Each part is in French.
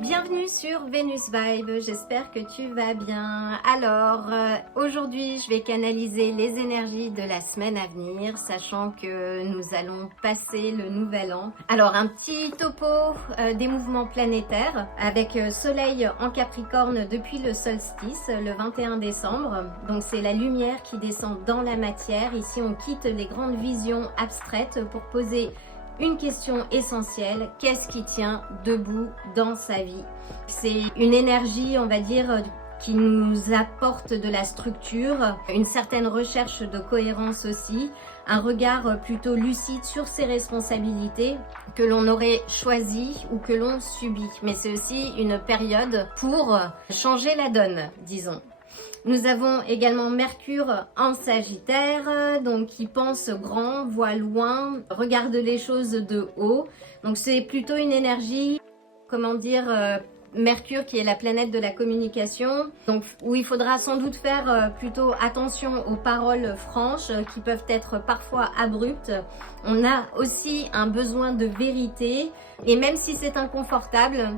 Bienvenue sur Venus Vibe, j'espère que tu vas bien. Alors, aujourd'hui, je vais canaliser les énergies de la semaine à venir, sachant que nous allons passer le nouvel an. Alors, un petit topo des mouvements planétaires, avec Soleil en Capricorne depuis le solstice, le 21 décembre. Donc, c'est la lumière qui descend dans la matière. Ici, on quitte les grandes visions abstraites pour poser une question essentielle: qu'est-ce qui tient debout dans sa vie? C'est une énergie, on va dire, qui nous apporte de la structure, une certaine recherche de cohérence aussi, un regard plutôt lucide sur ses responsabilités que l'on aurait choisi ou que l'on subit. Mais c'est aussi une période pour changer la donne, disons. Nous avons également Mercure en Sagittaire, donc qui pense grand, voit loin, regarde les choses de haut. Donc c'est plutôt une énergie, comment dire, Mercure qui est la planète de la communication, donc où il faudra sans doute faire plutôt attention aux paroles franches qui peuvent être parfois abruptes. On a aussi un besoin de vérité et même si c'est inconfortable,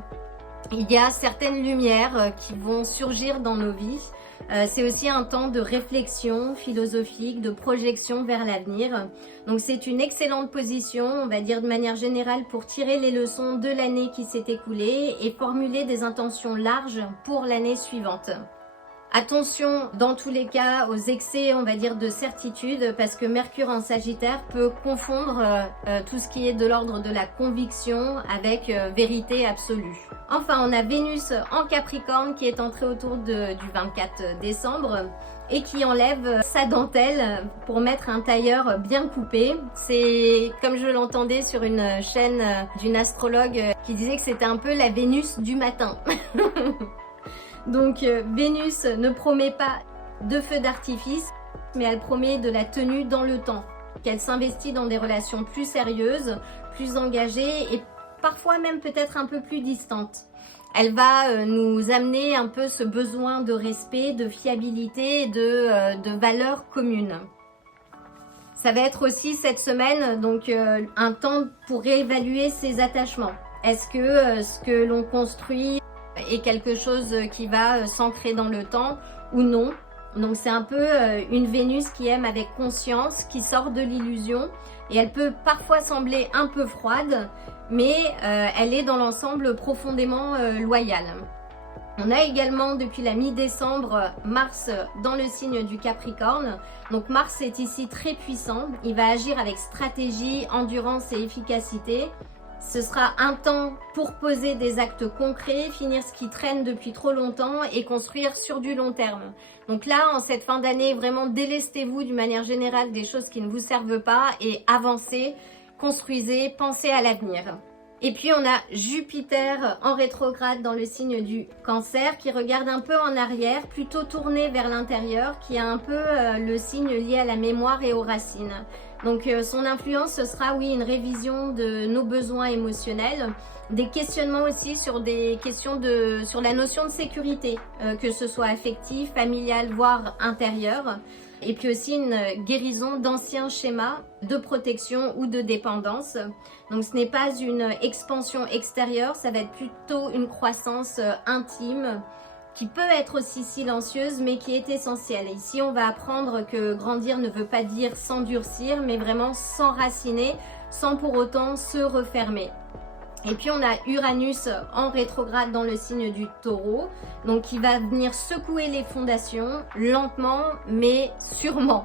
il y a certaines lumières qui vont surgir dans nos vies. C'est aussi un temps de réflexion philosophique, de projection vers l'avenir. Donc c'est une excellente position, on va dire de manière générale, pour tirer les leçons de l'année qui s'est écoulée et formuler des intentions larges pour l'année suivante. Attention dans tous les cas aux excès, on va dire, de certitude, parce que Mercure en Sagittaire peut confondre tout ce qui est de l'ordre de la conviction avec vérité absolue. Enfin, on a Vénus en Capricorne qui est entrée autour du 24 décembre et qui enlève sa dentelle pour mettre un tailleur bien coupé. C'est comme je l'entendais sur une chaîne d'une astrologue qui disait que c'était un peu la Vénus du matin. Donc Vénus ne promet pas de feu d'artifice, mais elle promet de la tenue dans le temps, qu'elle s'investit dans des relations plus sérieuses, plus engagées et parfois même peut-être un peu plus distantes. Elle va nous amener un peu ce besoin de respect, de fiabilité et de valeurs communes. Ça va être aussi cette semaine donc un temps pour réévaluer ses attachements. Est-ce que ce que l'on construit est quelque chose qui va s'ancrer dans le temps ou non? Donc c'est un peu une Vénus qui aime avec conscience, qui sort de l'illusion, et elle peut parfois sembler un peu froide, mais elle est dans l'ensemble profondément loyale. On a également depuis la mi-décembre Mars dans le signe du Capricorne. Donc Mars est ici très puissant, il va agir avec stratégie, endurance et efficacité. Ce sera un temps pour poser des actes concrets, finir ce qui traîne depuis trop longtemps et construire sur du long terme. Donc là, en cette fin d'année, vraiment délestez-vous d'une manière générale des choses qui ne vous servent pas et avancez, construisez, pensez à l'avenir. Et puis on a Jupiter en rétrograde dans le signe du Cancer qui regarde un peu en arrière, plutôt tourné vers l'intérieur, qui a un peu le signe lié à la mémoire et aux racines. Donc son influence, ce sera oui une révision de nos besoins émotionnels, des questionnements aussi sur des questions sur la notion de sécurité, que ce soit affective, familiale, voire intérieure. Et puis aussi une guérison d'anciens schémas de protection ou de dépendance. Donc ce n'est pas une expansion extérieure, ça va être plutôt une croissance intime qui peut être aussi silencieuse mais qui est essentielle. Ici on va apprendre que grandir ne veut pas dire s'endurcir mais vraiment s'enraciner sans pour autant se refermer. Et puis on a Uranus en rétrograde dans le signe du Taureau, donc qui va venir secouer les fondations lentement mais sûrement.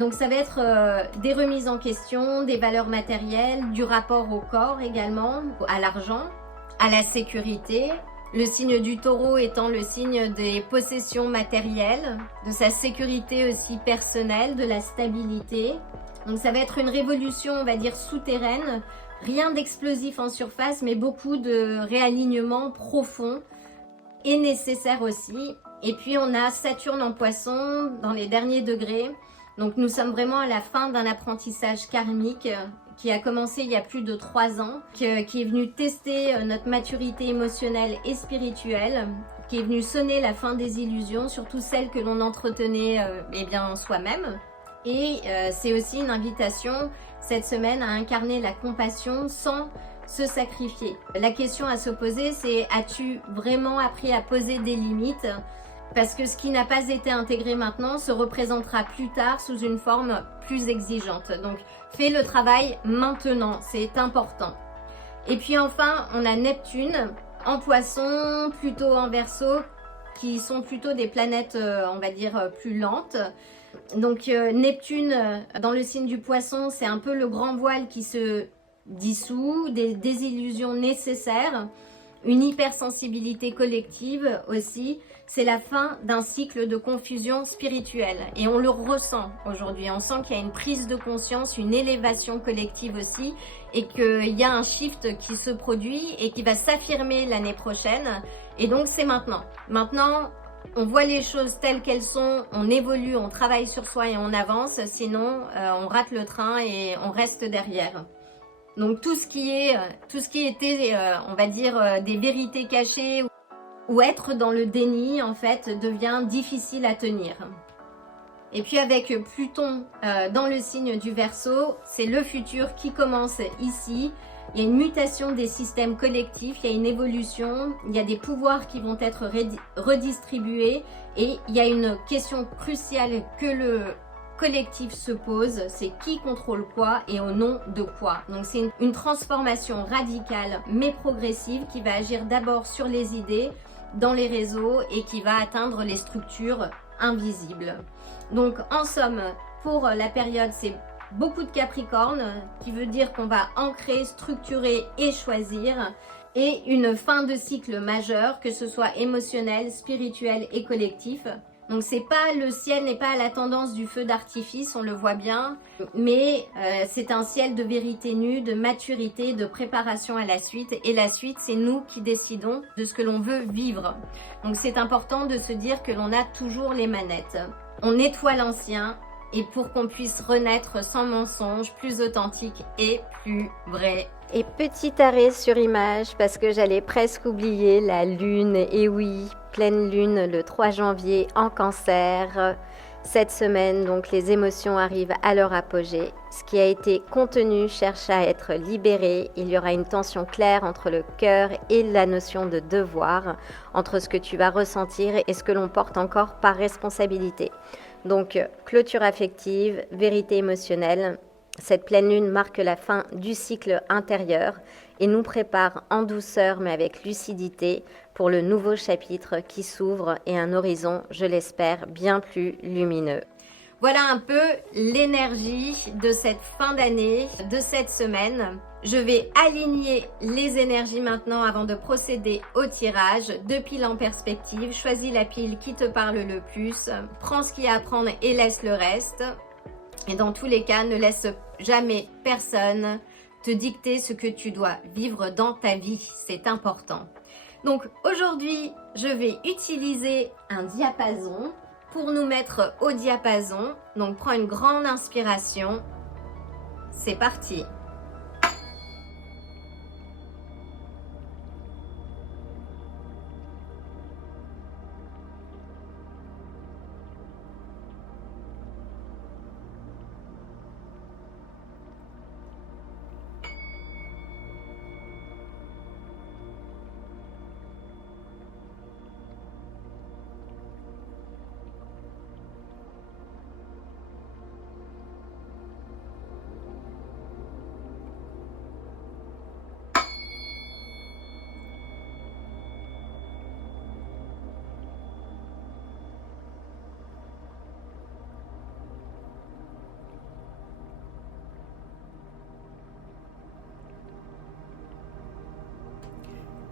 Donc ça va être des remises en question, des valeurs matérielles, du rapport au corps également, à l'argent, à la sécurité. Le signe du Taureau étant le signe des possessions matérielles, de sa sécurité aussi personnelle, de la stabilité. Donc ça va être une révolution, on va dire, souterraine. Rien d'explosif en surface, mais beaucoup de réalignement profond et nécessaire aussi. Et puis on a Saturne en Poisson dans les derniers degrés. Donc nous sommes vraiment à la fin d'un apprentissage karmique qui a commencé il y a plus de 3 ans, qui est venu tester notre maturité émotionnelle et spirituelle, qui est venu sonner la fin des illusions, surtout celles que l'on entretenait en soi-même. Et c'est aussi une invitation cette semaine à incarner la compassion sans se sacrifier. La question à se poser, c'est as-tu vraiment appris à poser des limites? Parce que ce qui n'a pas été intégré maintenant se représentera plus tard sous une forme plus exigeante. Donc fais le travail maintenant, c'est important. Et puis enfin, on a Neptune en Poisson, plutôt en Verseau, qui sont plutôt des planètes, on va dire, plus lentes. Donc Neptune, dans le signe du Poisson, c'est un peu le grand voile qui se dissout, des désillusions nécessaires, une hypersensibilité collective aussi. C'est la fin d'un cycle de confusion spirituelle et on le ressent aujourd'hui. On sent qu'il y a une prise de conscience, une élévation collective aussi et qu'il y a un shift qui se produit et qui va s'affirmer l'année prochaine. Et donc c'est maintenant. Maintenant, on voit les choses telles qu'elles sont, on évolue, on travaille sur soi et on avance. Sinon, on rate le train et on reste derrière. Donc tout ce qui était, on va dire, des vérités cachées ou être dans le déni, en fait, devient difficile à tenir. Et puis avec Pluton dans le signe du Verseau, c'est le futur qui commence ici. Il y a une mutation des systèmes collectifs, il y a une évolution, il y a des pouvoirs qui vont être redistribués et il y a une question cruciale que le collectif se pose, c'est qui contrôle quoi et au nom de quoi. Donc c'est une transformation radicale mais progressive qui va agir d'abord sur les idées, dans les réseaux et qui va atteindre les structures invisibles. Donc en somme, pour la période, c'est beaucoup de Capricorne, qui veut dire qu'on va ancrer, structurer et choisir, et une fin de cycle majeur, que ce soit émotionnel, spirituel et collectif. Donc le ciel n'est pas à la tendance du feu d'artifice, on le voit bien, mais c'est un ciel de vérité nue, de maturité, de préparation à la suite. Et la suite, c'est nous qui décidons de ce que l'on veut vivre. Donc c'est important de se dire que l'on a toujours les manettes. On nettoie l'ancien et pour qu'on puisse renaître sans mensonge, plus authentique et plus vrai. Et petit arrêt sur image parce que j'allais presque oublier la lune. Et oui, pleine lune le 3 janvier en Cancer. Cette semaine, donc les émotions arrivent à leur apogée. Ce qui a été contenu cherche à être libéré. Il y aura une tension claire entre le cœur et la notion de devoir, entre ce que tu vas ressentir et ce que l'on porte encore par responsabilité. Donc, clôture affective, vérité émotionnelle. Cette pleine lune marque la fin du cycle intérieur et nous prépare en douceur mais avec lucidité pour le nouveau chapitre qui s'ouvre et un horizon, je l'espère, bien plus lumineux. Voilà un peu l'énergie de cette fin d'année, de cette semaine. Je vais aligner les énergies maintenant avant de procéder au tirage. 2 piles en perspective, choisis la pile qui te parle le plus, prends ce qu'il y a à prendre et laisse le reste. Et dans tous les cas, ne laisse jamais personne te dicter ce que tu dois vivre dans ta vie. C'est important. Donc aujourd'hui, je vais utiliser un diapason pour nous mettre au diapason. Donc prends une grande inspiration. C'est parti.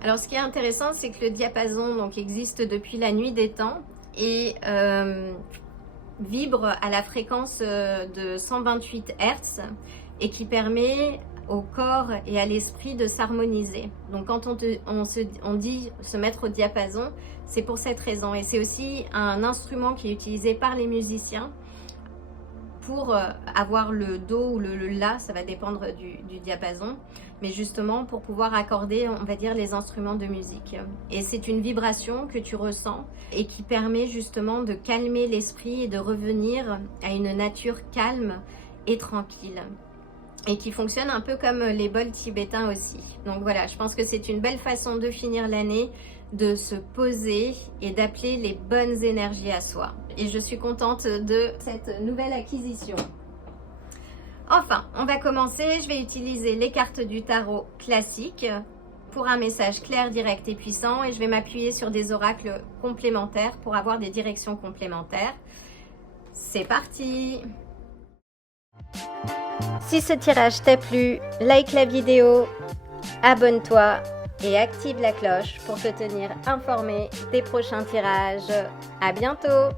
Alors ce qui est intéressant, c'est que le diapason donc, existe depuis la nuit des temps et vibre à la fréquence de 128 Hz et qui permet au corps et à l'esprit de s'harmoniser. Donc quand on dit se mettre au diapason, c'est pour cette raison. Et c'est aussi un instrument qui est utilisé par les musiciens pour avoir le do ou le la, ça va dépendre du diapason, mais justement pour pouvoir accorder, on va dire, les instruments de musique. Et c'est une vibration que tu ressens et qui permet justement de calmer l'esprit et de revenir à une nature calme et tranquille. et qui fonctionne un peu comme les bols tibétains aussi. Donc voilà, je pense que c'est une belle façon de finir l'année, de se poser et d'appeler les bonnes énergies à soi. Et je suis contente de cette nouvelle acquisition. Enfin, on va commencer. Je vais utiliser les cartes du tarot classiques pour un message clair, direct et puissant, et je vais m'appuyer sur des oracles complémentaires pour avoir des directions complémentaires. C'est parti! Si ce tirage t'a plu, like la vidéo, abonne-toi et active la cloche pour te tenir informé des prochains tirages. À bientôt!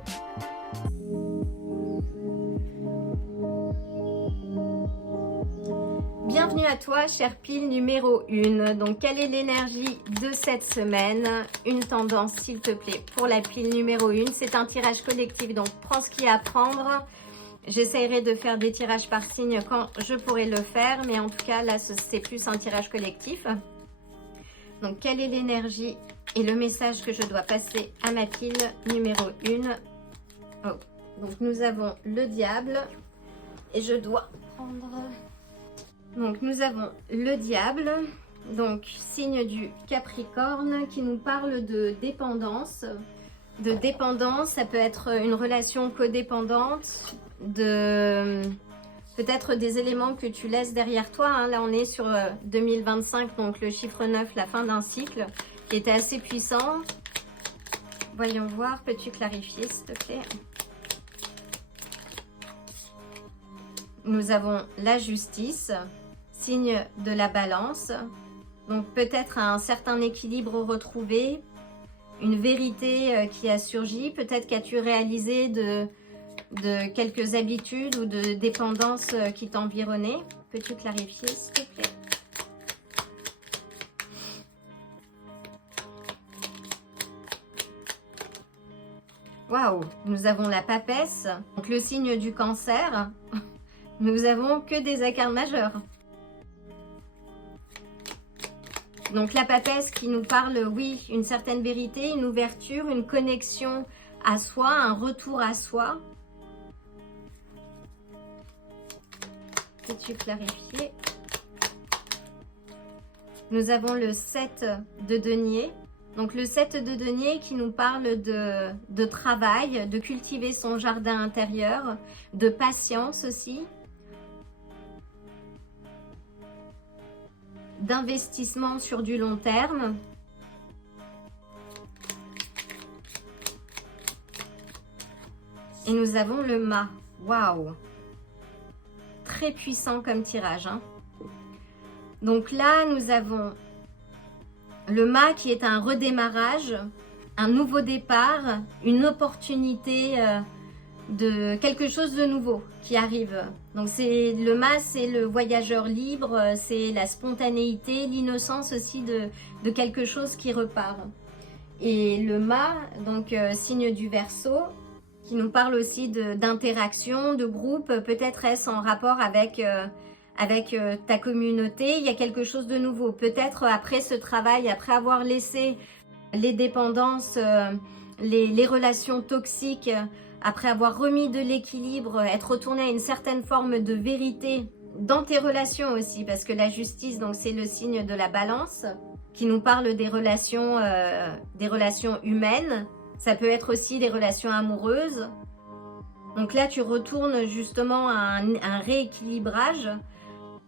Bienvenue à toi, chère pile numéro 1. Donc, quelle est l'énergie de cette semaine? Une tendance, s'il te plaît, pour la pile numéro 1. C'est un tirage collectif, donc prends ce qu'il y a à prendre. J'essaierai de faire des tirages par signe quand je pourrai le faire, mais en tout cas, là, c'est plus un tirage collectif. Donc, quelle est l'énergie et le message que je dois passer à ma pile numéro 1? Oh. Donc, nous avons le diable et je dois prendre... Donc, nous avons le diable, donc signe du Capricorne, qui nous parle de dépendance. De dépendance, ça peut être une relation codépendante, peut-être des éléments que tu laisses derrière toi. Hein. Là, on est sur 2025, donc le chiffre 9, la fin d'un cycle, qui était assez puissant. Voyons voir, peux-tu clarifier, s'il te plaît? Nous avons la justice, signe de la balance, donc peut-être un certain équilibre retrouvé, une vérité qui a surgi, peut-être qu'as-tu réalisé de quelques habitudes ou de dépendances qui t'environnaient. Peux-tu clarifier, s'il te plaît? Waouh, nous avons la papesse, donc le signe du cancer. Nous avons que des arcanes majeurs. Donc la papesse qui nous parle, oui, une certaine vérité, une ouverture, une connexion à soi, un retour à soi. Peux-tu clarifier? Nous avons le 7 de denier. Donc le 7 de denier qui nous parle de travail, de cultiver son jardin intérieur, de patience aussi. D'investissement sur du long terme. Et nous avons le mât. Waouh! Très puissant comme tirage. Hein. Donc là, nous avons le mât qui est un redémarrage, un nouveau départ, une opportunité de quelque chose de nouveau qui arrive. Donc le mât, c'est le voyageur libre, c'est la spontanéité, l'innocence aussi de quelque chose qui repart. Et le mât, donc signe du Verseau, qui nous parle aussi d'interaction, de groupe, peut-être est-ce en rapport avec ta communauté, il y a quelque chose de nouveau. Peut-être après ce travail, après avoir laissé les dépendances, les relations toxiques, après avoir remis de l'équilibre, être retourné à une certaine forme de vérité dans tes relations aussi, parce que la justice, donc c'est le signe de la balance, qui nous parle des relations humaines. Ça peut être aussi des relations amoureuses. Donc là, tu retournes justement à un rééquilibrage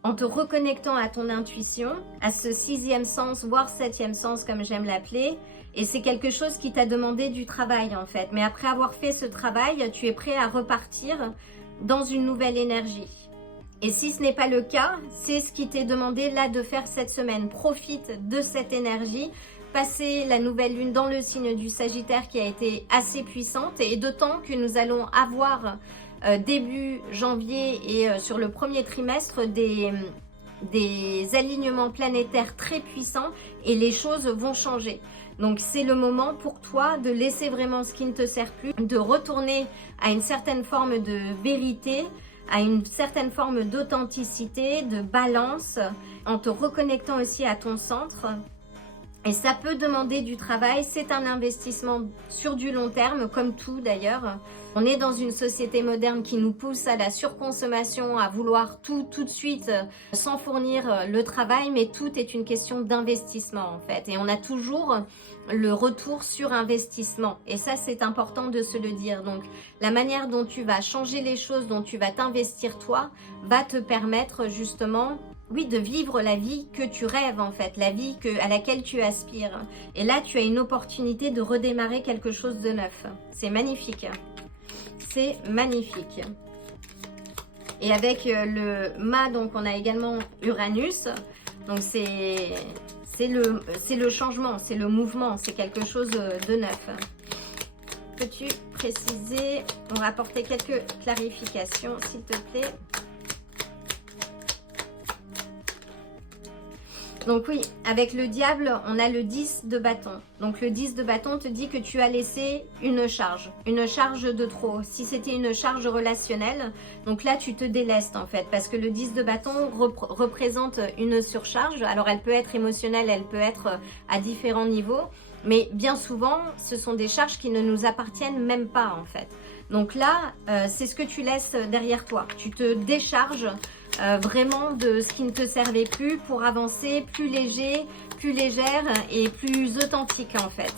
en te reconnectant à ton intuition, à ce 6e sens, voire 7e sens, comme j'aime l'appeler. Et c'est quelque chose qui t'a demandé du travail en fait. Mais après avoir fait ce travail, tu es prêt à repartir dans une nouvelle énergie. Et si ce n'est pas le cas, c'est ce qui t'est demandé là de faire cette semaine. Profite de cette énergie. Passer la nouvelle lune dans le signe du Sagittaire qui a été assez puissante. Et d'autant que nous allons avoir début janvier et sur le premier trimestre des alignements planétaires très puissants et les choses vont changer. Donc c'est le moment pour toi de laisser vraiment ce qui ne te sert plus, de retourner à une certaine forme de vérité, à une certaine forme d'authenticité, de balance, en te reconnectant aussi à ton centre Et ça peut demander du travail, c'est un investissement sur du long terme, comme tout d'ailleurs. On est dans une société moderne qui nous pousse à la surconsommation, à vouloir tout de suite, sans fournir le travail, mais tout est une question d'investissement en fait. Et on a toujours le retour sur investissement. Et ça, c'est important de se le dire. Donc, la manière dont tu vas changer les choses, dont tu vas t'investir toi, va te permettre justement... oui, de vivre la vie que tu rêves en fait, la vie à laquelle tu aspires. Et là, tu as une opportunité de redémarrer quelque chose de neuf. C'est magnifique. C'est magnifique. Et avec le mât, donc on a également Uranus. Donc c'est le changement, c'est le mouvement, c'est quelque chose de neuf. Peux-tu préciser, on va apporter quelques clarifications s'il te plaît. Donc oui, avec le diable, on a le 10 de bâton. Donc le 10 de bâton te dit que tu as laissé une charge de trop. Si c'était une charge relationnelle, donc là tu te délestes en fait, parce que le 10 de bâton représente une surcharge. Alors elle peut être émotionnelle, elle peut être à différents niveaux, mais bien souvent, ce sont des charges qui ne nous appartiennent même pas en fait. Donc là, c'est ce que tu laisses derrière toi. Tu te décharges vraiment de ce qui ne te servait plus pour avancer plus léger, plus légère et plus authentique en fait.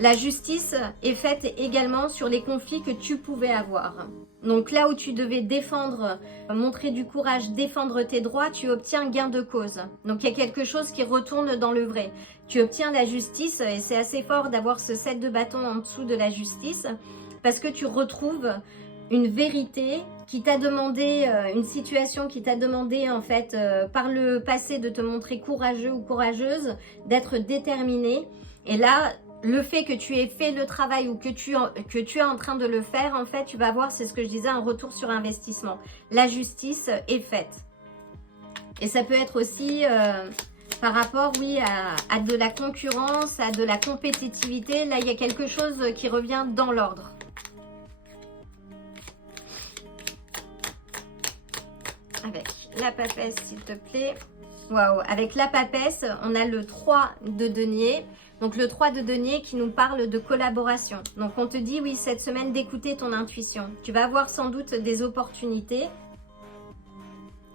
La justice est faite également sur les conflits que tu pouvais avoir. Donc là où tu devais défendre, montrer du courage, défendre tes droits, tu obtiens gain de cause. Donc il y a quelque chose qui retourne dans le vrai. Tu obtiens la justice et c'est assez fort d'avoir ce 7 de bâton en dessous de la justice parce que tu retrouves une vérité qui t'a demandé, une situation qui t'a demandé en fait par le passé de te montrer courageux ou courageuse, d'être déterminé. Et là, le fait que tu aies fait le travail ou que tu es en train de le faire, en fait, tu vas voir, c'est ce que je disais, un retour sur investissement. La justice est faite. Et ça peut être aussi par rapport, oui, à de la concurrence, à de la compétitivité. Là, il y a quelque chose qui revient dans l'ordre. Avec la papesse, s'il te plaît. Waouh, avec la papesse, on a le 3 de denier. Donc le 3 de denier qui nous parle de collaboration. Donc on te dit, oui, cette semaine, d'écouter ton intuition. Tu vas avoir sans doute des opportunités.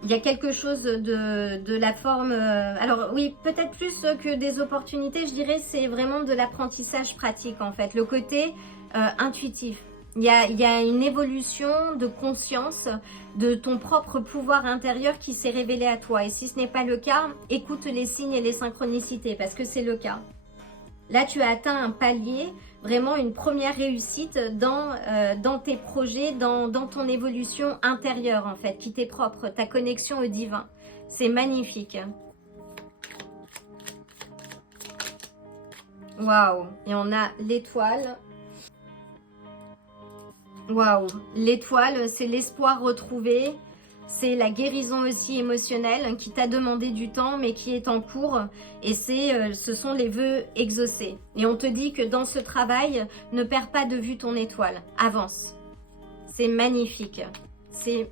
Il y a quelque chose de la forme... alors oui, peut-être plus que des opportunités, je dirais, c'est vraiment de l'apprentissage pratique en fait. Le côté intuitif. Il y a une évolution de conscience de ton propre pouvoir intérieur qui s'est révélé à toi. Et si ce n'est pas le cas, écoute les signes et les synchronicités parce que c'est le cas. Là, tu as atteint un palier, vraiment une première réussite dans tes projets, dans ton évolution intérieure en fait, qui t'est propre, ta connexion au divin. C'est magnifique. Waouh! Et on a l'étoile. Waouh, l'étoile, c'est l'espoir retrouvé, c'est la guérison aussi émotionnelle qui t'a demandé du temps mais qui est en cours et ce sont les vœux exaucés. Et on te dit que dans ce travail, ne perds pas de vue ton étoile, avance. C'est magnifique, c'est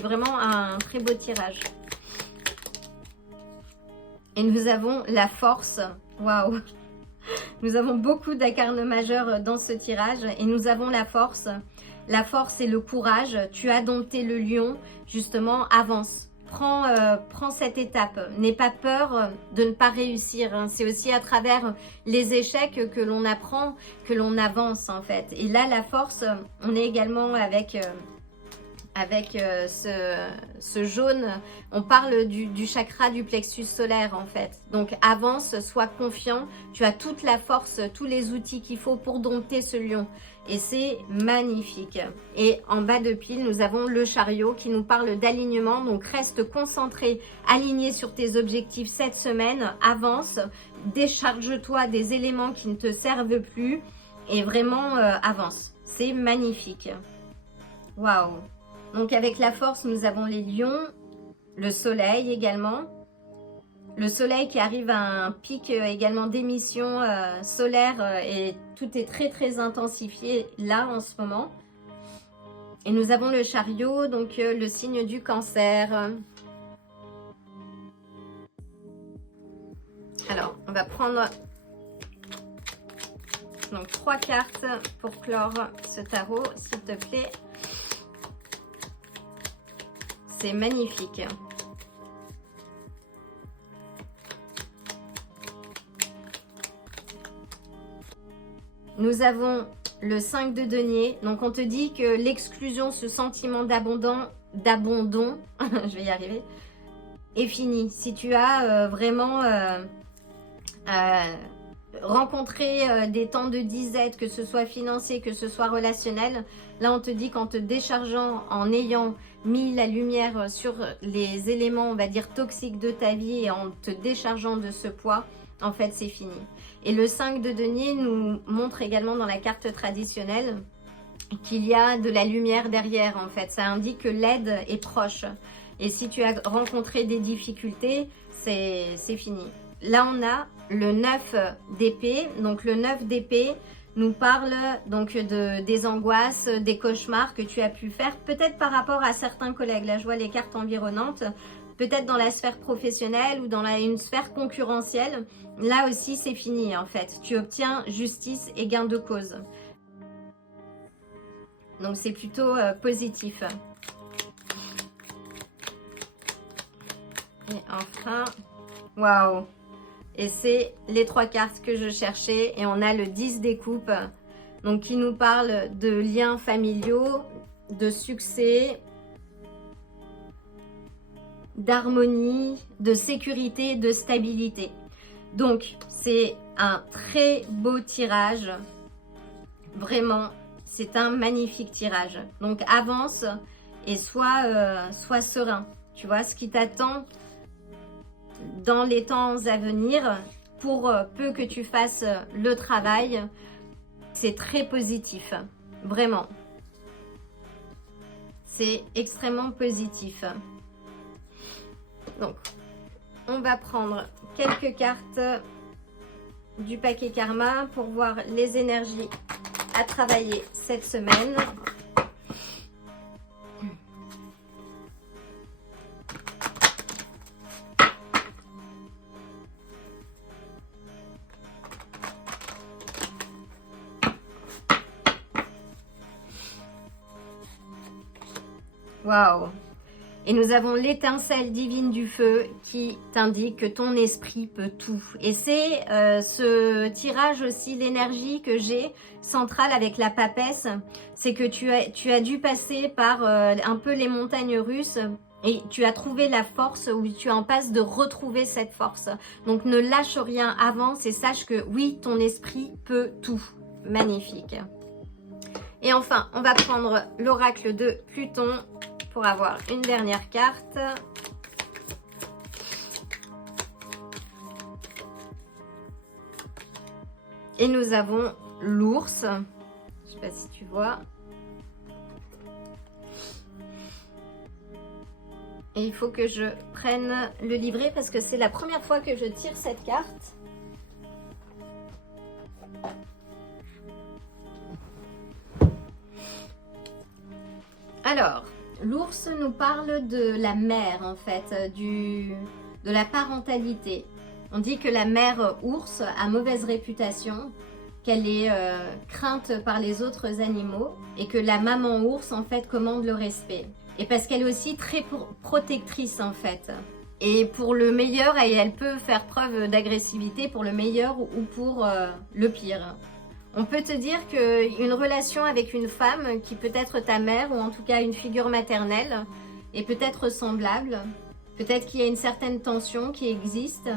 vraiment un très beau tirage. Et nous avons la force, waouh. Nous avons beaucoup d'arcanes majeurs dans ce tirage et nous avons la force. La force et le courage. Tu as dompté le lion. Justement, avance. Prends cette étape. N'aie pas peur de ne pas réussir. C'est aussi à travers les échecs que l'on apprend, que l'on avance en fait. Et là, la force, on est également avec ce jaune, on parle du chakra du plexus solaire en fait. Donc avance, sois confiant, tu as toute la force, tous les outils qu'il faut pour dompter ce lion. Et c'est magnifique. Et en bas de pile, nous avons le chariot qui nous parle d'alignement. Donc reste concentré, aligné sur tes objectifs cette semaine, avance, décharge-toi des éléments qui ne te servent plus et vraiment avance. C'est magnifique. Waouh! Donc avec la force, nous avons les lions, le soleil également. Le soleil qui arrive à un pic également d'émission solaire et tout est très très intensifié là en ce moment. Et nous avons le chariot, donc le signe du cancer. Alors, on va prendre donc 3 cartes pour clore ce tarot, s'il te plaît. C'est magnifique. Nous avons le 5 de denier. Donc, on te dit que l'exclusion, ce sentiment d'abandon, je vais y arriver, est fini. Si tu as vraiment rencontré des temps de disette, que ce soit financier, que ce soit relationnel, là, on te dit qu'en te déchargeant, en ayant mis la lumière sur les éléments, on va dire, toxiques de ta vie et en te déchargeant de ce poids, en fait, c'est fini. Et le 5 de denier nous montre également dans la carte traditionnelle qu'il y a de la lumière derrière, en fait. Ça indique que l'aide est proche. Et si tu as rencontré des difficultés, c'est fini. Là, on a le 9 d'épée. Donc, le 9 d'épée nous parle donc des angoisses, des cauchemars que tu as pu faire, peut-être par rapport à certains collègues. Là, je vois les cartes environnantes. Peut-être dans la sphère professionnelle ou dans une sphère concurrentielle. Là aussi, c'est fini en fait. Tu obtiens justice et gain de cause. Donc, c'est plutôt positif. Et enfin, waouh! Et c'est les 3 cartes que je cherchais. Et on a le 10 des coupes. Donc, qui nous parle de liens familiaux, de succès, d'harmonie, de sécurité, de stabilité. Donc, c'est un très beau tirage. Vraiment, c'est un magnifique tirage. Donc, avance et sois serein. Tu vois, ce qui t'attend dans les temps à venir, pour peu que tu fasses le travail, c'est très positif. Vraiment. C'est extrêmement positif. Donc, on va prendre quelques cartes du paquet karma pour voir les énergies à travailler cette semaine. Waouh! Et nous avons l'étincelle divine du feu qui t'indique que ton esprit peut tout. Et c'est ce tirage aussi, l'énergie que j'ai centrale avec la papesse, c'est que tu as dû passer par un peu les montagnes russes et tu as trouvé la force, ou tu es en passe de retrouver cette force. Donc ne lâche rien, avance et sache que oui, ton esprit peut tout. Magnifique. Et enfin, on va prendre l'oracle de Pluton pour avoir une dernière carte. Et nous avons l'ours. Je ne sais pas si tu vois. Et il faut que je prenne le livret parce que c'est la première fois que je tire cette carte. Alors, l'ours nous parle de la mère en fait, de la parentalité. On dit que la mère ours a mauvaise réputation, qu'elle est crainte par les autres animaux et que la maman ours en fait commande le respect. Et parce qu'elle est aussi très protectrice en fait. Et pour le meilleur, elle peut faire preuve d'agressivité pour le meilleur ou pour le pire. On peut te dire qu'une relation avec une femme qui peut être ta mère ou en tout cas une figure maternelle est peut-être semblable. Peut-être qu'il y a une certaine tension qui existe.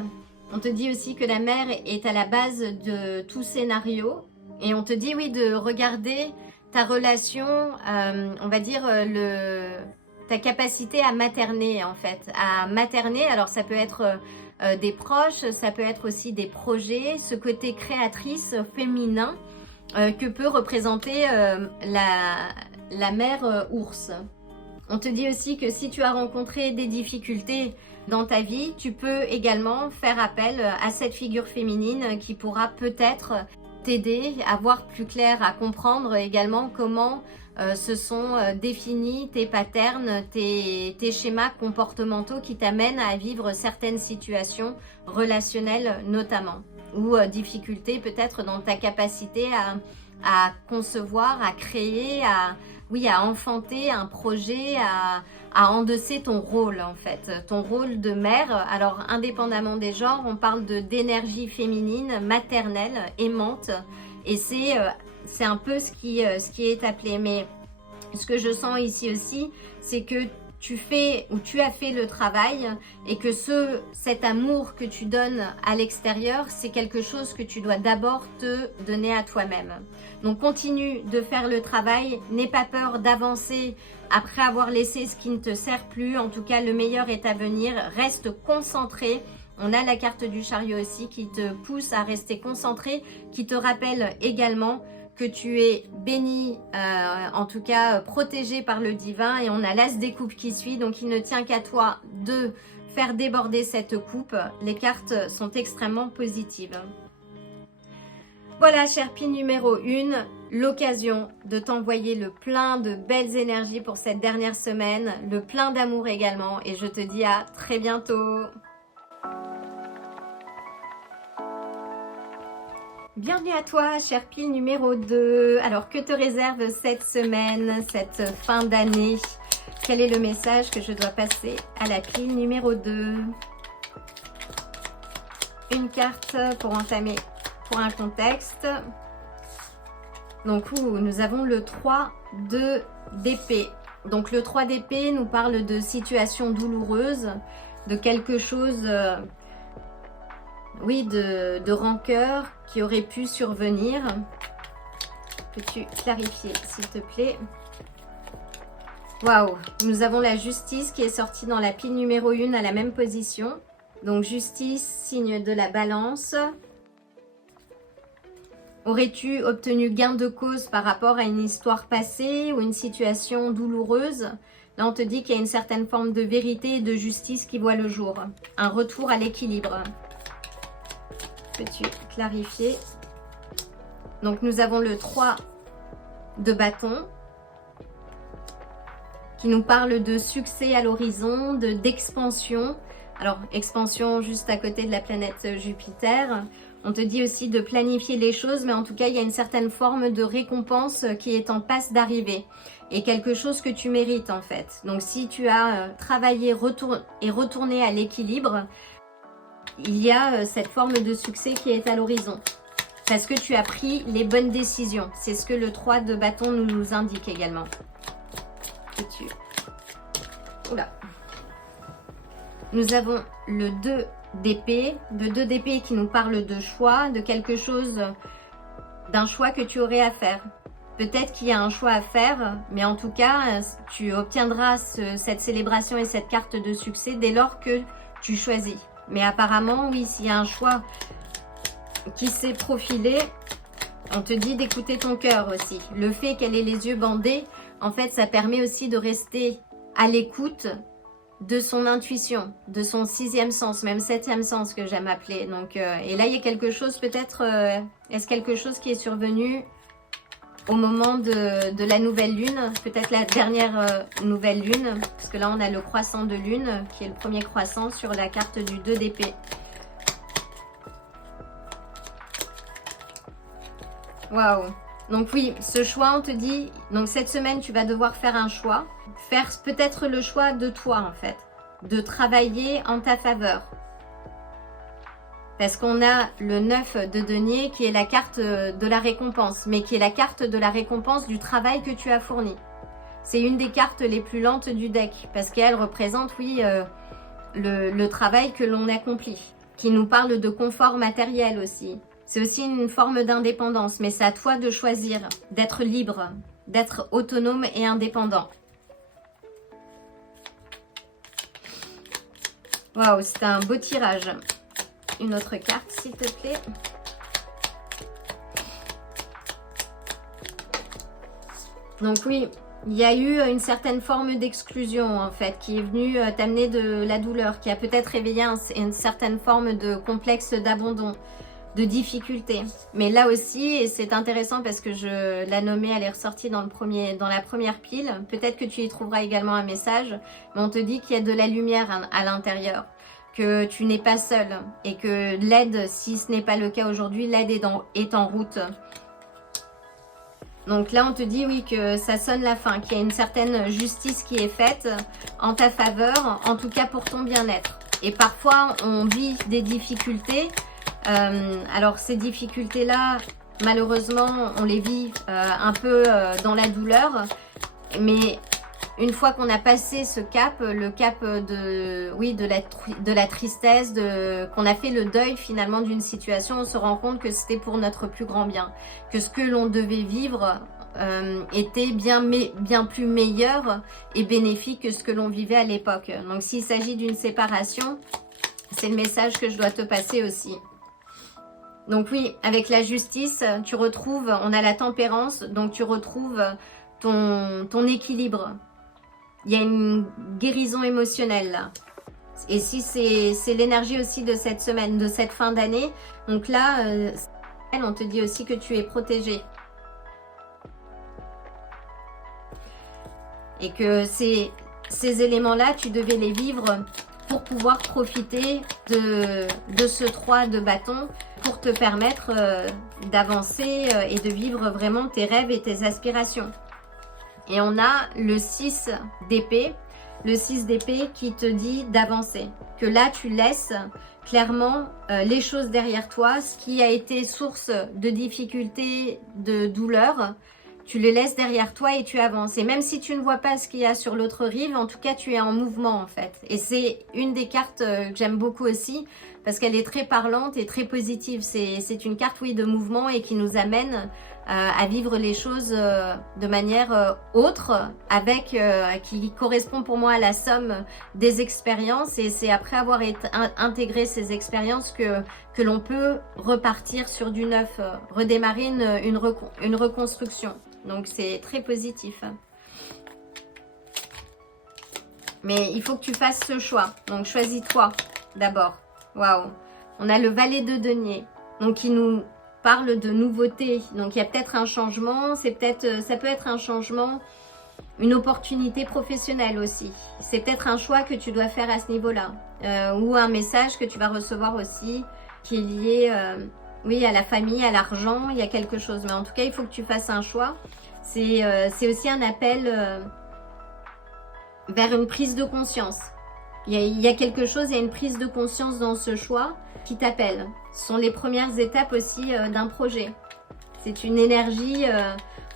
On te dit aussi que la mère est à la base de tout scénario. Et on te dit oui de regarder ta relation, on va dire ta capacité à materner en fait. À materner, alors ça peut être des proches, ça peut être aussi des projets, ce côté créatrice féminin que peut représenter la mère ours. On te dit aussi que si tu as rencontré des difficultés dans ta vie, tu peux également faire appel à cette figure féminine qui pourra peut-être t'aider à voir plus clair, à comprendre également comment se sont définis tes patterns, tes schémas comportementaux qui t'amènent à vivre certaines situations relationnelles notamment, ou difficultés peut-être dans ta capacité à concevoir, à créer, à enfanter un projet, à endosser ton rôle en fait, ton rôle de mère. Alors indépendamment des genres, on parle d'énergie féminine, maternelle, aimante, et c'est un peu ce qui est appelé. Mais ce que je sens ici aussi, c'est que tu as fait le travail et que cet amour que tu donnes à l'extérieur, c'est quelque chose que tu dois d'abord te donner à toi-même. Donc continue de faire le travail, n'aie pas peur d'avancer après avoir laissé ce qui ne te sert plus. En tout cas, le meilleur est à venir. Reste concentré. On a la carte du chariot aussi qui te pousse à rester concentré, qui te rappelle également que tu es béni, en tout cas protégé par le divin. Et on a l'as des coupes qui suit, donc il ne tient qu'à toi de faire déborder cette coupe. Les cartes sont extrêmement positives. Voilà, chère pile numéro 1, l'occasion de t'envoyer le plein de belles énergies pour cette dernière semaine, le plein d'amour également, et je te dis à très bientôt. Bienvenue à toi, chère pile numéro 2. Alors, que te réserve cette semaine, cette fin d'année? Quel est le message que je dois passer à la pile numéro 2? Une carte pour entamer pour un contexte. Donc, nous avons le 3 d'épée. Donc, le 3 d'épée nous parle de situations douloureuses, de quelque chose... oui, de rancœur qui aurait pu survenir. Peux-tu clarifier, s'il te plaît? Waouh! Nous avons la justice qui est sortie dans la pile numéro 1 à la même position. Donc, justice, signe de la balance. Aurais-tu obtenu gain de cause par rapport à une histoire passée ou une situation douloureuse? Là, on te dit qu'il y a une certaine forme de vérité et de justice qui voit le jour. Un retour à l'équilibre. Peux-tu clarifier? Donc nous avons le 3 de bâton qui nous parle de succès à l'horizon, d'expansion. Alors expansion juste à côté de la planète Jupiter. On te dit aussi de planifier les choses, mais en tout cas il y a une certaine forme de récompense qui est en passe d'arriver. Et quelque chose que tu mérites en fait. Donc si tu as travaillé et retourné à l'équilibre, il y a cette forme de succès qui est à l'horizon. Parce que tu as pris les bonnes décisions. C'est ce que le 3 de bâton nous indique également. Oula. Nous avons le 2 d'épée. Le 2 d'épée qui nous parle de choix, de quelque chose, d'un choix que tu aurais à faire. Peut-être qu'il y a un choix à faire, mais en tout cas, tu obtiendras cette célébration et cette carte de succès dès lors que tu choisis. Mais apparemment, oui, s'il y a un choix qui s'est profilé, on te dit d'écouter ton cœur aussi. Le fait qu'elle ait les yeux bandés, en fait, ça permet aussi de rester à l'écoute de son intuition, de son 6e sens, même 7e sens que j'aime appeler. Donc, et là, il y a quelque chose peut-être, est-ce quelque chose qui est survenu au moment de la nouvelle lune, peut-être la dernière nouvelle lune, parce que là on a le croissant de lune qui est le premier croissant sur la carte du 2 d'épée. Waouh! Donc oui, ce choix, on te dit, donc cette semaine tu vas devoir faire un choix, faire peut-être le choix de toi en fait, de travailler en ta faveur. Parce qu'on a le 9 de denier qui est la carte de la récompense, mais qui est la carte de la récompense du travail que tu as fourni. C'est une des cartes les plus lentes du deck, parce qu'elle représente, oui, le travail que l'on accomplit, qui nous parle de confort matériel aussi. C'est aussi une forme d'indépendance, mais c'est à toi de choisir, d'être libre, d'être autonome et indépendant. Waouh, c'était un beau tirage. Une autre carte, s'il te plaît. Donc oui, il y a eu une certaine forme d'exclusion en fait, qui est venue t'amener de la douleur, qui a peut-être réveillé une certaine forme de complexe d'abandon. de difficultés. Mais là aussi, et c'est intéressant parce que je l'ai nommée, elle est ressortie dans la première pile. Peut-être que tu y trouveras également un message, mais on te dit qu'il y a de la lumière à l'intérieur, que tu n'es pas seul et que l'aide, si ce n'est pas le cas aujourd'hui, l'aide est en route. Donc là, on te dit oui que ça sonne la fin, qu'il y a une certaine justice qui est faite en ta faveur, en tout cas pour ton bien-être. Et parfois, on vit des difficultés. Alors ces difficultés-là, malheureusement, on les vit un peu dans la douleur. Mais une fois qu'on a passé ce cap, le cap de la tristesse, qu'on a fait le deuil finalement d'une situation, on se rend compte que c'était pour notre plus grand bien, que ce que l'on devait vivre était bien plus meilleur et bénéfique que ce que l'on vivait à l'époque. Donc s'il s'agit d'une séparation, c'est le message que je dois te passer aussi. Donc oui, avec la justice, tu retrouves, on a la tempérance, donc tu retrouves ton équilibre. Il y a une guérison émotionnelle là. Et si c'est l'énergie aussi de cette semaine, de cette fin d'année. Donc là, on te dit aussi que tu es protégé. Et que ces éléments-là, tu devais les vivre pour pouvoir profiter de ce 3 de bâton, pour te permettre d'avancer et de vivre vraiment tes rêves et tes aspirations. Et on a le 6 d'épée, le 6 d'épée qui te dit d'avancer. Que là, tu laisses clairement les choses derrière toi, ce qui a été source de difficultés, de douleurs, tu le laisses derrière toi et tu avances. Et même si tu ne vois pas ce qu'il y a sur l'autre rive, en tout cas, tu es en mouvement en fait. Et c'est une des cartes que j'aime beaucoup aussi parce qu'elle est très parlante et très positive. C'est une carte, oui, de mouvement et qui nous amène à vivre les choses de manière autre, qui correspond pour moi à la somme des expériences. Et c'est après avoir intégré ces expériences que l'on peut repartir sur du neuf, redémarrer une reconstruction. Donc c'est très positif. Mais il faut que tu fasses ce choix. Donc choisis-toi d'abord. Waouh. On a le valet de denier. Donc qui nous parle de nouveauté. Donc il y a peut-être un changement. Ça peut être un changement, une opportunité professionnelle aussi. C'est peut-être un choix que tu dois faire à ce niveau-là. Ou un message que tu vas recevoir aussi qui est lié... oui, à la famille, à l'argent, il y a quelque chose. Mais en tout cas, il faut que tu fasses un choix. C'est aussi un appel vers une prise de conscience. Il y a quelque chose, il y a une prise de conscience dans ce choix qui t'appelle. Ce sont les premières étapes aussi d'un projet. C'est une énergie,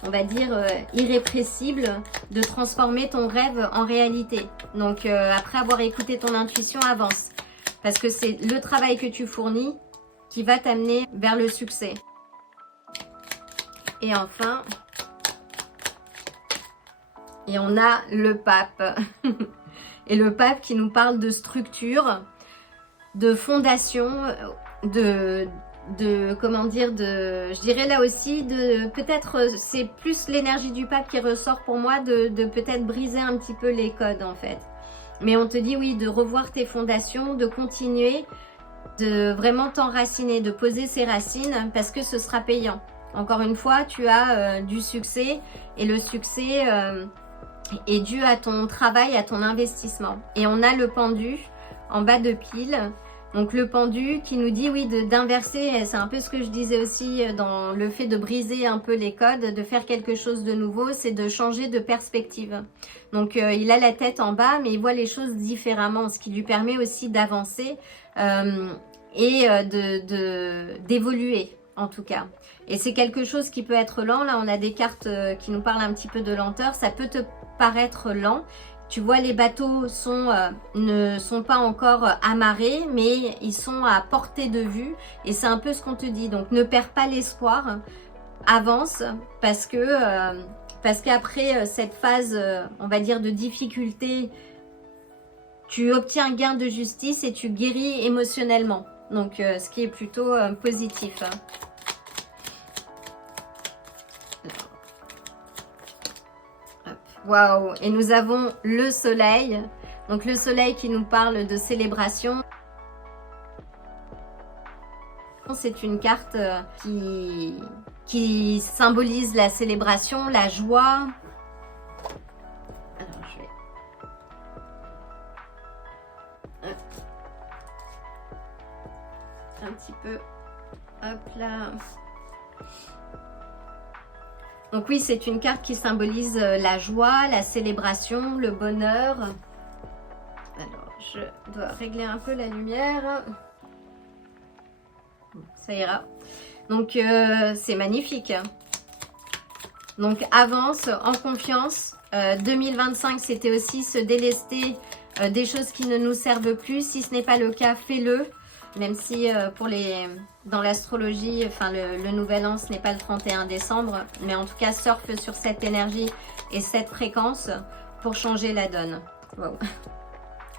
on va dire, irrépressible de transformer ton rêve en réalité. Donc, après avoir écouté ton intuition, avance. Parce que c'est le travail que tu fournis qui va t'amener vers le succès. Et enfin, et on a le pape. Et le pape qui nous parle de structure, de fondation, je dirais là aussi, peut-être c'est plus l'énergie du pape qui ressort pour moi, de peut-être briser un petit peu les codes en fait. Mais on te dit oui, de revoir tes fondations, de continuer, de vraiment t'enraciner, de poser ses racines parce que ce sera payant. Encore une fois, tu as du succès et le succès est dû à ton travail, à ton investissement. Et on a le pendu en bas de pile. Donc le pendu qui nous dit oui d'inverser, c'est un peu ce que je disais aussi dans le fait de briser un peu les codes, de faire quelque chose de nouveau, c'est de changer de perspective. Donc il a la tête en bas mais il voit les choses différemment, ce qui lui permet aussi d'avancer et d'évoluer en tout cas. Et c'est quelque chose qui peut être lent, là on a des cartes qui nous parlent un petit peu de lenteur, ça peut te paraître lent. Tu vois, les bateaux ne sont pas encore amarrés, mais ils sont à portée de vue. Et c'est un peu ce qu'on te dit. Donc, ne perds pas l'espoir. Avance parce qu'après cette phase, on va dire, de difficulté, tu obtiens un gain de justice et tu guéris émotionnellement. Donc, ce qui est plutôt positif. Waouh! Et nous avons le soleil. Donc le soleil qui nous parle de célébration. C'est une carte qui symbolise la célébration, la joie. Alors, je vais... un petit peu... Hop là. Donc oui, c'est une carte qui symbolise la joie, la célébration, le bonheur. Alors, je dois régler un peu la lumière. Ça ira. Donc, c'est magnifique. Donc, avance en confiance. 2025, c'était aussi se délester des choses qui ne nous servent plus. Si ce n'est pas le cas, fais-le. Même si dans l'astrologie, enfin le nouvel an, ce n'est pas le 31 décembre. Mais en tout cas, surfe sur cette énergie et cette fréquence pour changer la donne. Waouh!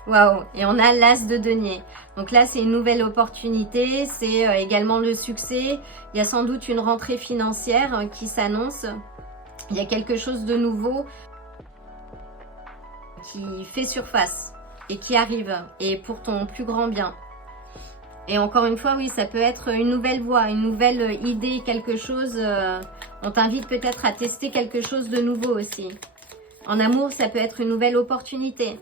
Waouh! Et on a l'as de denier. Donc là, c'est une nouvelle opportunité. C'est également le succès. Il y a sans doute une rentrée financière qui s'annonce. Il y a quelque chose de nouveau qui fait surface et qui arrive. Et pour ton plus grand bien. Et encore une fois, oui, ça peut être une nouvelle voie, une nouvelle idée, quelque chose. On t'invite peut-être à tester quelque chose de nouveau aussi. En amour, ça peut être une nouvelle opportunité.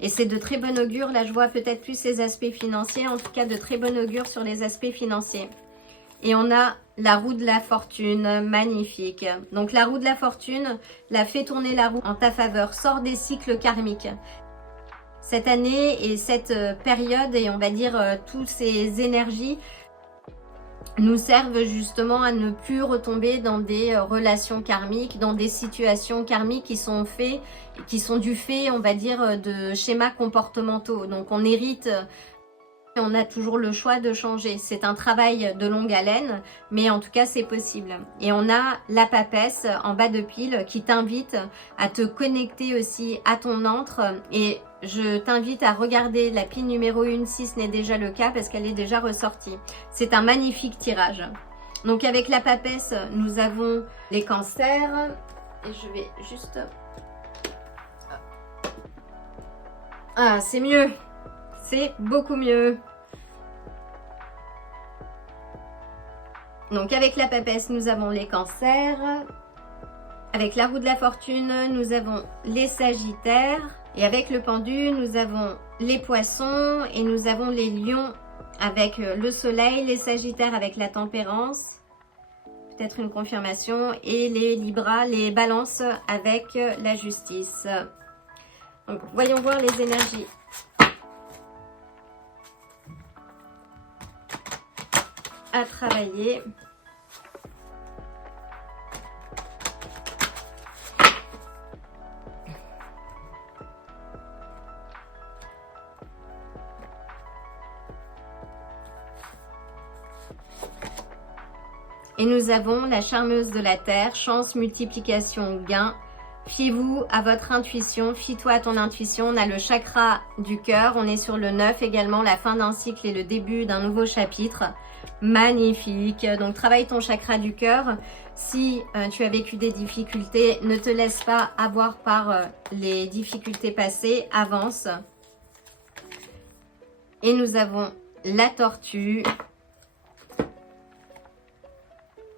Et c'est de très bon augure. Là, je vois peut-être plus les aspects financiers. En tout cas, de très bon augure sur les aspects financiers. Et on a la roue de la fortune, magnifique. Donc, la roue de la fortune, la fait tourner la roue en ta faveur. Sors des cycles karmiques. Cette année et cette période, et on va dire toutes ces énergies, nous servent justement à ne plus retomber dans des relations karmiques, dans des situations karmiques qui sont du fait, on va dire, de schémas comportementaux. Donc on hérite, on a toujours le choix de changer. C'est un travail de longue haleine, mais en tout cas c'est possible. Et on a la papesse en bas de pile qui t'invite à te connecter aussi à ton antre. Et je t'invite à regarder la pile numéro 1 si ce n'est déjà le cas parce qu'elle est déjà ressortie. C'est un magnifique tirage. Donc avec la papesse, nous avons les cancers. Et je vais juste... Ah, c'est mieux. C'est beaucoup mieux. Donc avec la papesse, nous avons les cancers. Avec la roue de la fortune, nous avons les sagittaires. Et avec le pendu, nous avons les poissons et nous avons les lions avec le soleil, les sagittaires avec la tempérance. Peut-être une confirmation. Et les libras, les balances avec la justice. Donc voyons voir les énergies. À travailler. Et nous avons la charmeuse de la terre, chance, multiplication, gain. Fiez-vous à votre intuition, fie-toi à ton intuition. On a le chakra du cœur, on est sur le 9 également, la fin d'un cycle et le début d'un nouveau chapitre. Magnifique. Donc travaille ton chakra du cœur. Si tu as vécu des difficultés, ne te laisse pas avoir par les difficultés passées, avance. Et nous avons la tortue.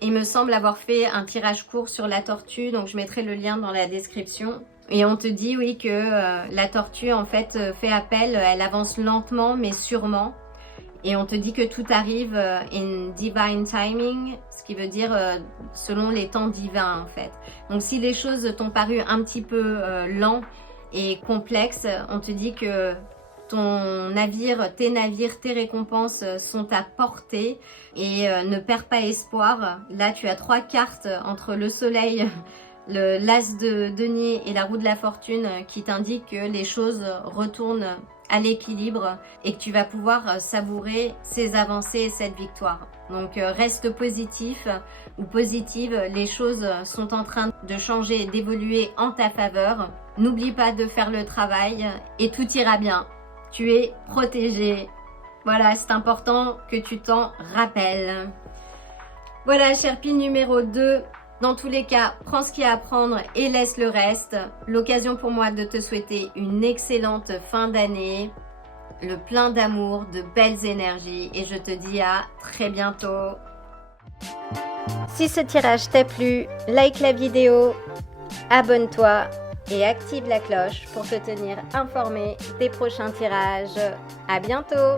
Il me semble avoir fait un tirage court sur la tortue, donc je mettrai le lien dans la description. Et on te dit, oui, que la tortue, en fait, fait appel, elle avance lentement, mais sûrement. Et on te dit que tout arrive in divine timing, ce qui veut dire selon les temps divins, en fait. Donc si les choses t'ont paru un petit peu lents et complexes, on te dit que ton navire, tes récompenses sont à portée et ne perds pas espoir. Là, tu as 3 cartes entre le soleil, l'as de denier et la roue de la fortune qui t'indiquent que les choses retournent à l'équilibre et que tu vas pouvoir savourer ces avancées et cette victoire. Donc reste positif ou positive, les choses sont en train de changer et d'évoluer en ta faveur. N'oublie pas de faire le travail et tout ira bien. Tu es protégé. Voilà, c'est important que tu t'en rappelles. Voilà, cher pile numéro 2. Dans tous les cas, prends ce qu'il y a à prendre et laisse le reste. L'occasion pour moi de te souhaiter une excellente fin d'année. le plein d'amour, de belles énergies et je te dis à très bientôt. Si ce tirage t'a plu, like la vidéo, abonne-toi et active la cloche pour te tenir informé des prochains tirages. À bientôt!